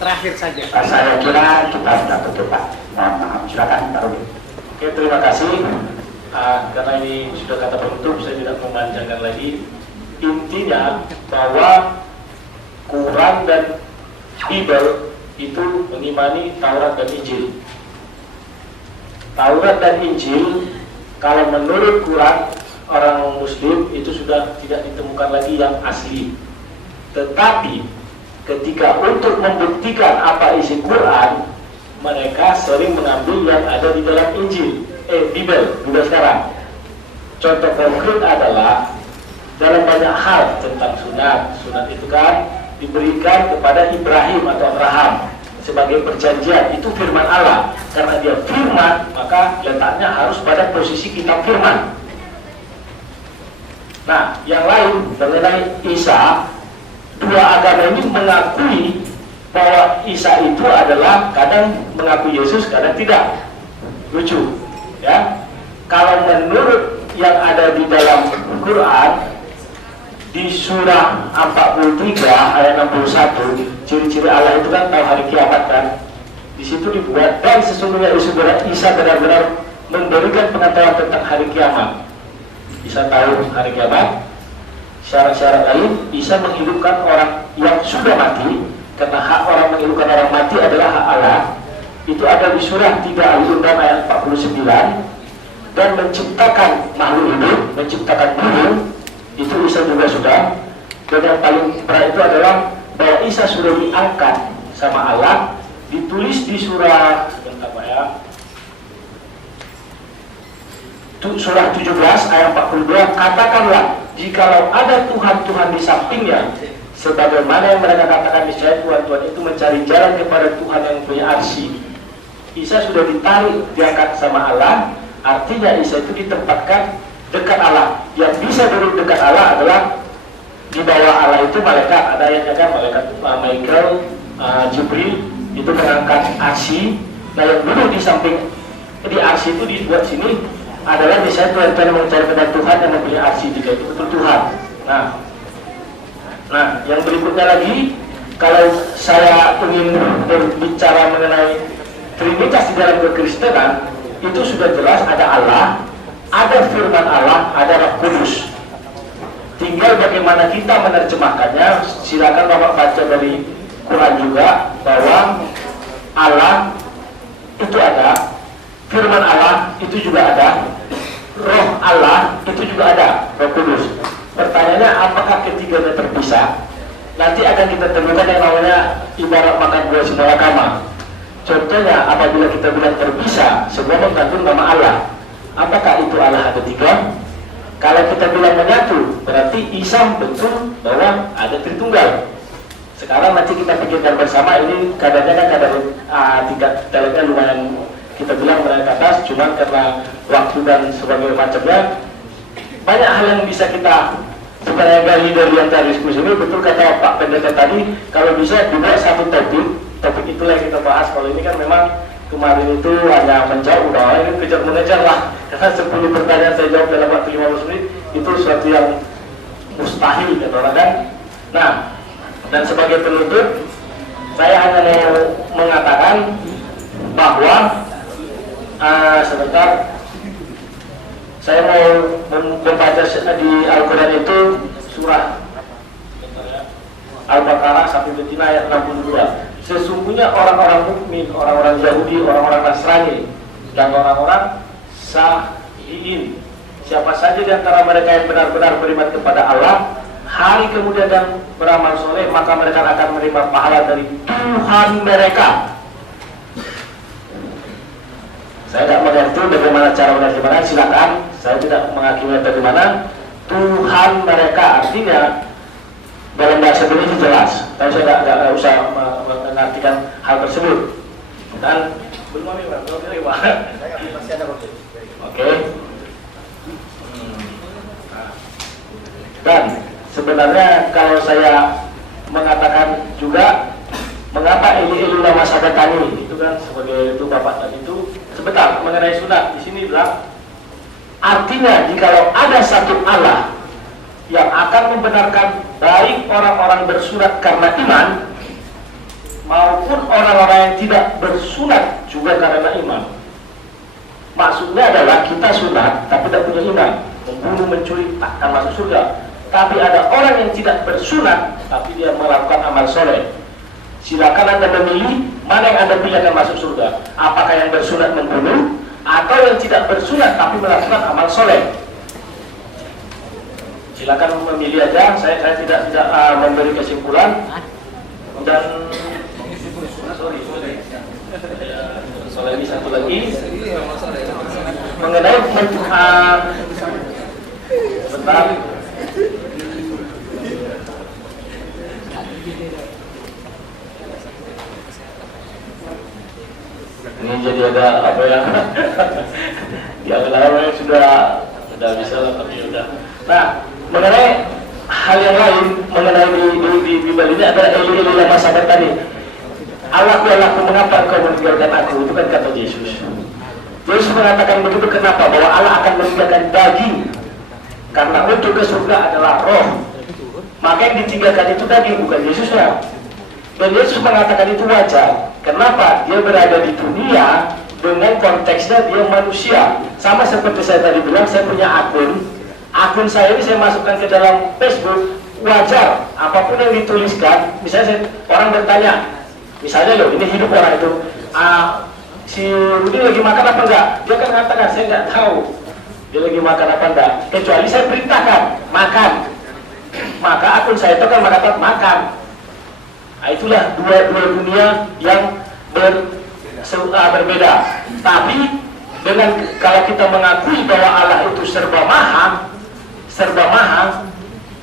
terakhir saja. Saya kira kita sudah tutup, Pak. Mohon maaf, silakan Pak Rudi. Oke, terima kasih. Karena ini sudah kata penutup, saya tidak memanjangkan lagi. Intinya bahwa Quran dan Bible itu mengimani Taurat dan Injil. Taurat dan Injil, kalau menurut Quran, orang Muslim itu sudah tidak ditemukan lagi yang asli. Tetapi ketika untuk membuktikan apa isi Quran, mereka sering mengambil yang ada di dalam Injil, Bible sekarang. Contoh konkret adalah dalam banyak hal tentang sunat itu kan diberikan kepada Ibrahim atau Abraham sebagai perjanjian, itu firman Allah. Karena dia firman, maka letaknya harus pada posisi kitab firman. Nah, yang lain mengenai Isa, dua agama ini mengakui bahwa Isa itu adalah kadang mengaku Yesus, kadang tidak. Lucu, ya. Kalau menurut yang ada di dalam Quran, di surah 43 ayat 61, ciri-ciri Allah itu kan tahu hari kiamat kan. Di situ dibuat, dan sesungguhnya Isa benar-benar memberikan pengetahuan tentang hari kiamat. Isa tahu hari kiamat. Syarat-syarat lain, Isa menghidupkan orang yang sudah mati, karena hak orang menghidupkan orang mati adalah hak Allah. Itu ada di surah 3 Al-Imran ayat 49. Dan menciptakan makhluk hidup, menciptakan burung, itu Isa juga sudah. Dan yang paling berat itu adalah bahwa Isa sudah diangkat sama Allah. Ditulis di surah surah 17 ayat 42, katakanlah jikalau ada Tuhan-Tuhan di sampingnya, sebagaimana yang mereka katakan niscaya Tuhan-Tuhan itu mencari jalan kepada Tuhan yang punya arsy. Isa sudah ditarik, diangkat sama Allah. Artinya Isa itu ditempatkan dekat Allah. Yang bisa duduk dekat Allah adalah di bawah Allah itu malaikat. Ada yang kan malaikat Michael, Jibril itu mengangkat arsy. Nah, yang duduk di samping di arsy itu dibuat sini adalah misalnya Tuhan-Tuhan yang mencari kepada Tuhan yang mempunyai arsy, jika itu betul Tuhan. Nah, yang berikutnya lagi, kalau saya ingin berbicara mengenai Trinitas di dalam kekristenan, itu sudah jelas ada Allah, ada firman Allah, ada Roh Kudus. Tinggal bagaimana kita menerjemahkannya. Silakan Bapak baca dari Quran juga bahwa Allah itu ada, firman Allah itu juga ada, Roh Allah itu juga ada, Roh Kudus. Pertanyaannya, apakah ketiganya terpisah? Nanti akan kita temukan yang namanya ibarat makan buah simalakama. Contohnya, apabila kita bilang terpisah, semua mengandung nama Allah. Apakah itu Allah ada tiga? Kalau kita bilang menyatu, berarti Isa betul bahwa ada Tritunggal. Sekarang nanti kita pikirkan bersama, ini kadarnya kan kadar tingkat talentnya lumayan, kita bilang menaik ke atas, cuma karena waktu dan sebagainya macamnya, banyak hal yang bisa kita sebenarnya gali dari antara diskusi ini. Betul kata Pak Pendeta tadi, kalau bisa dibuat satu topik itulah yang kita bahas. Kalau ini kan memang kemarin itu hanya menjawab, udah ini kejar mengejar lah, karena 10 pertanyaan saya jawab dalam waktu 15 menit, itu sesuatu yang mustahil kata orang kan. Nah, dan sebagai penutup, saya hanya mau mengatakan bahwa sebentar, saya mau membaca di Al-Quran itu surah Al-Baqarah sampai betina ayat 62. Sesungguhnya orang-orang mukmin, orang-orang Yahudi, orang-orang Nasrani, dan orang-orang Sahiin, siapa saja di antara mereka yang benar-benar beriman kepada Allah, hari kemudian dan beramal soleh, maka mereka akan menerima pahala dari Tuhan mereka. Saya tidak mengerti bagaimana cara menerjemahkan, silakan. Saya tidak menghakimi bagaimana. Tuhan mereka artinya dalam bahasa Indonesia jelas, tapi saya tidak usah mengartikan hal tersebut. Dan belum ada masih ada. Oke. Dan sebenarnya kalau saya mengatakan juga mengapa Eli lama sabatani itu kan sebagai itu bapak tadi itu sebentar mengenai sunat di sini bilang artinya jikalau ada satu Allah yang akan membenarkan baik orang-orang bersunat karena iman maupun orang-orang yang tidak bersunat juga karena iman. Maksudnya adalah kita sunat tapi tidak punya iman, membunuh, mencuri akan masuk surga. Tapi ada orang yang tidak bersunat tapi dia melakukan amal soleh. Silakan Anda memilih mana yang Anda pilih akan masuk surga. Apakah yang bersunat membunuh atau yang tidak bersunat tapi melakukan amal soleh. Silakan memilih aja. Saya tidak memberi kesimpulan. Dan soal ini satu lagi mengenai bentar. Ini jadi ada apa ya? Yang lain sudah bisa lah, tapi udah. Nah, mengenai hal yang lain mengenai di Bible ini adalah Eli lama sahabat tadi. Allahku, mengapa engkau meninggalkan aku? Itu kan kata Yesus. Yesus mengatakan begitu kenapa? Bahwa Allah akan meninggalkan daging. Karena untuk ke surga adalah roh. Maka yang ditinggalkan itu daging, bukan Yesusnya. Dan Yesus mengatakan itu wajar. Kenapa? Dia berada di dunia dengan konteksnya dia manusia. Sama seperti saya tadi bilang, saya punya akun saya ini saya masukkan ke dalam Facebook. Wajar, apapun yang dituliskan. Misalnya orang bertanya, misalnya loh, ini hidup orang itu, si Rudi lagi makan apa enggak? Dia kan katakan, saya enggak tahu dia lagi makan apa enggak, kecuali saya perintahkan makan. Maka akun saya itu kan mengatakan makan. Nah, itulah dua dunia yang berbeda. Tapi dengan kalau kita mengakui bahwa Allah itu serba maha,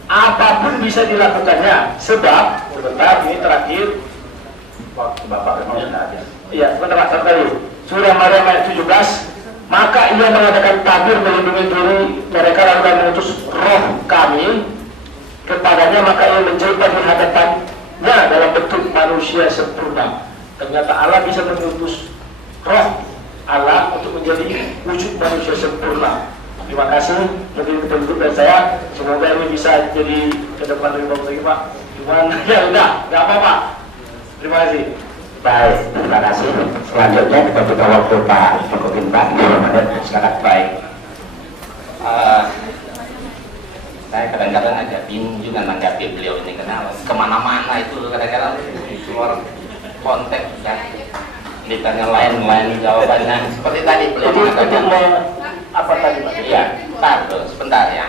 apapun bisa dilakukannya. Sebab sebentar, ini terakhir waktu Bapak memang sudah habis. Iya, sebentar tadi. Surah Maryam ayat 17. Maka ia mengadakan tabir melindungi diri mereka lalu mengutus roh kami kepadanya, maka ia menjadi di hadapannya dalam bentuk manusia sempurna. Ternyata Allah bisa mengutus roh Allah untuk menjadi wujud manusia sempurna. Terima kasih mungkin petunjuk dari saya. Semoga ini bisa jadi ke depan lebih bagus lagi, Pak. Cuman ya udah, nggak apa-apa. Terima kasih. Baik, terima kasih. Selanjutnya kita buka waktu Pak Joko Bintang. Sangat baik. Saya kadang-kadang agak bingung juga menanggapi beliau ini, karena kemana-mana itu kadang-kadang keluar konteks dan ditanya lain jawabannya. Seperti tadi beliau mengatakan apa tadi, Pak? Iya, sebentar ya.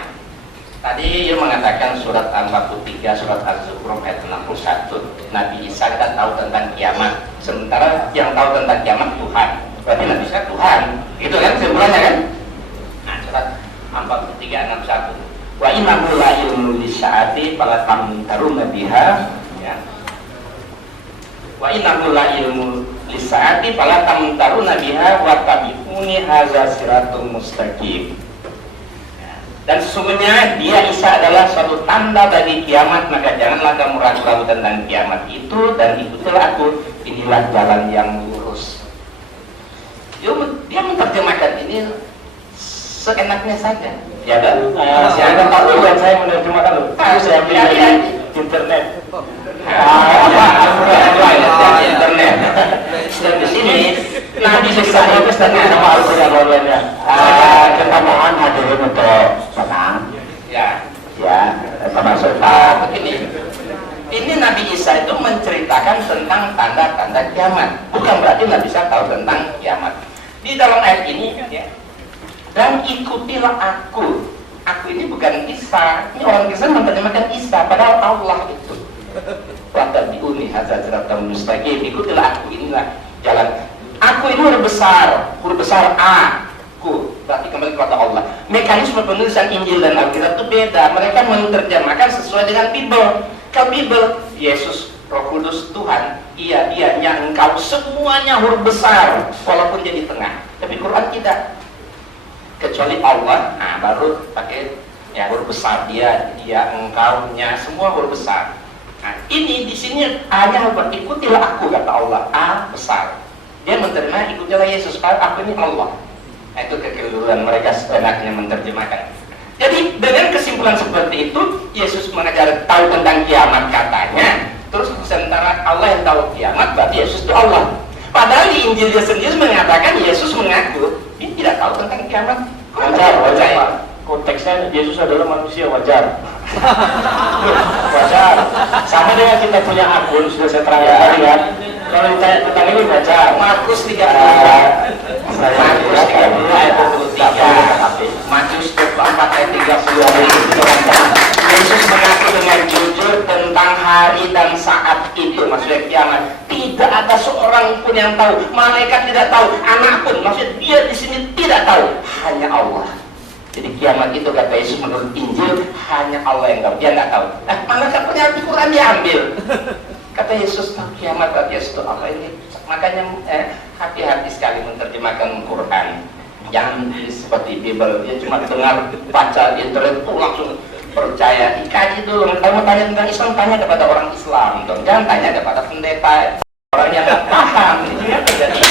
Tadi ia mengatakan surat Al-43, surat Az-Zukhruf ayat 61, Nabi Isa kita tahu tentang kiamat, sementara yang tahu tentang kiamat Tuhan. Berarti Nabi Isa Tuhan, gitu kan kesimpulannya kan? Nah, surat 43, 61. Wa innahu la ilmu lisya'ati fala tamtaruna biha, ya. Wa innahu la ilmu lisya'ati fala tamtaruna biha wa tabi'uni hadza siratum mustaqim. Dan sesungguhnya dia Isa adalah suatu tanda bagi kiamat, maka janganlah kamu ragu-ragu tentang kiamat itu, dan ikutilah aku, inilah jalan yang lurus. Dia menerjemahkan ini seenaknya saja. Ya kan? Saya ada tahu yang saya menerjemahkan loh. Itu saya ambil dari internet. Internet. Dan di sini Nanti bisa protes tadi sama Al-Quran online-nya. Kita mohon hadirin untuk tenang. Ya, termasuk begini. Ini Nabi Isa itu menceritakan tentang tanda-tanda kiamat. Bukan berarti Nabi Isa tahu tentang kiamat. Di dalam ayat ini, ya, dan ikutilah aku. Aku ini bukan Isa. Ini orang Kristen menerjemahkan Isa, padahal Allah itu. Wattabi'uni hadza siratal mustaqim. Ikutilah aku, inilah jalan. Aku ini huruf besar aku. Berarti kembali kepada Allah. Mekanisme penulisan Injil dan Alkitab itu beda. Mereka menerjemahkan sesuai dengan Bible. Kalau Bible, Yesus, Roh Kudus, Tuhan, iya, dianya, engkau, semuanya huruf besar, walaupun jadi tengah. Tapi Quran tidak. Kecuali Allah, nah baru pakai ya huruf besar, dia, engkau, nya, semua huruf besar. Nah, ini di sini hanya ikutilah aku, kata Allah, A besar. Dia menerima ikutilah Yesus, aku ini Allah. Nah, itu kekeliruan mereka sebenarnya menerjemahkan. Jadi dengan kesimpulan seperti itu, Yesus mengajar tahu tentang kiamat katanya, Terus sementara Allah yang tahu kiamat, berarti Yesus itu Allah. Padahal di Injilnya sendiri mengatakan Yesus mengaku dia tidak tahu tentang kiamat. Wajar, wajar Pak. Konteksnya Yesus adalah manusia, wajar. Wajar. Sama dengan kita punya akun, sudah saya terangkan tadi kan. Kalau ditanya tentang ini wajar. Markus 33 Markus 30 ayat 23 Matius 24 ayat 30 Yesus mengaku dengan jujur tentang hari dan saat itu, maksudnya kiamat. Tidak ada seorang pun yang tahu, malaikat tidak tahu, anak pun, maksudnya dia di sini tidak tahu, hanya Allah. Jadi kiamat itu kata Yesus menurut Injil hanya Allah yang tahu, dia nggak tahu. Nah, malaikat punya Al-Quran diambil. Kata Yesus, kiamat kata Yesus itu apa ini? Makanya hati-hati sekali menerjemahkan Quran. Jangan seperti Bible, dia cuma dengar baca di internet itu langsung percaya. Dikaji dulu. Kalau mau tanya tentang Islam, tanya kepada orang Islam dong. Jangan tanya kepada pendeta, orang yang nggak paham. Ini yang terjadi.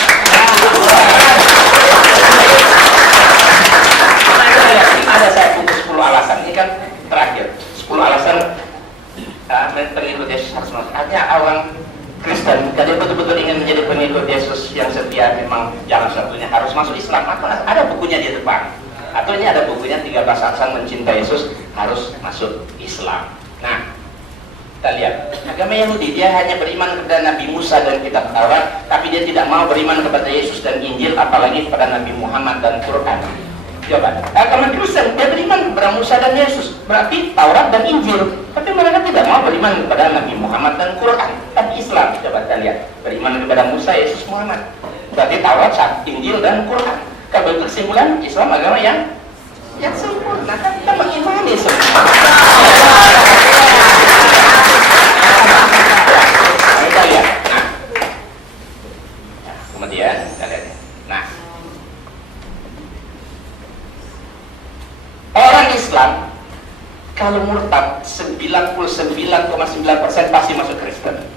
Ada saya buku 10 alasan. Ini kan terakhir. 10 alasan pengikut Yesus harus masuk. Hanya orang Kristen, kalau betul-betul ingin menjadi pengikut Yesus yang setia, memang jalan satunya harus masuk Islam. Atau ada bukunya di depan. Atau ini ada bukunya 13 alasan mencintai Yesus, harus masuk Islam. Nah, kita lihat agama Yahudi, dia hanya beriman kepada Nabi Musa dan kitab Taurat, tapi dia tidak mau beriman kepada Yesus dan Injil, apalagi kepada Nabi Muhammad dan Quran. Coba, agama Kristen dia beriman kepada Musa dan Yesus, berarti Taurat dan Injil, tapi mereka tidak mau beriman kepada Nabi Muhammad dan Quran. Tapi Islam, coba kita lihat, beriman kepada Musa, Yesus, Muhammad, berarti Taurat, Injil dan Quran. Kalau itu kesimpulan, Islam agama yang sempurna, kan kita mengimani semua. Kita lihat. Nah, kemudian kita lihat. Nah, orang Islam kalau murtad 99,9% pasti masuk Kristen.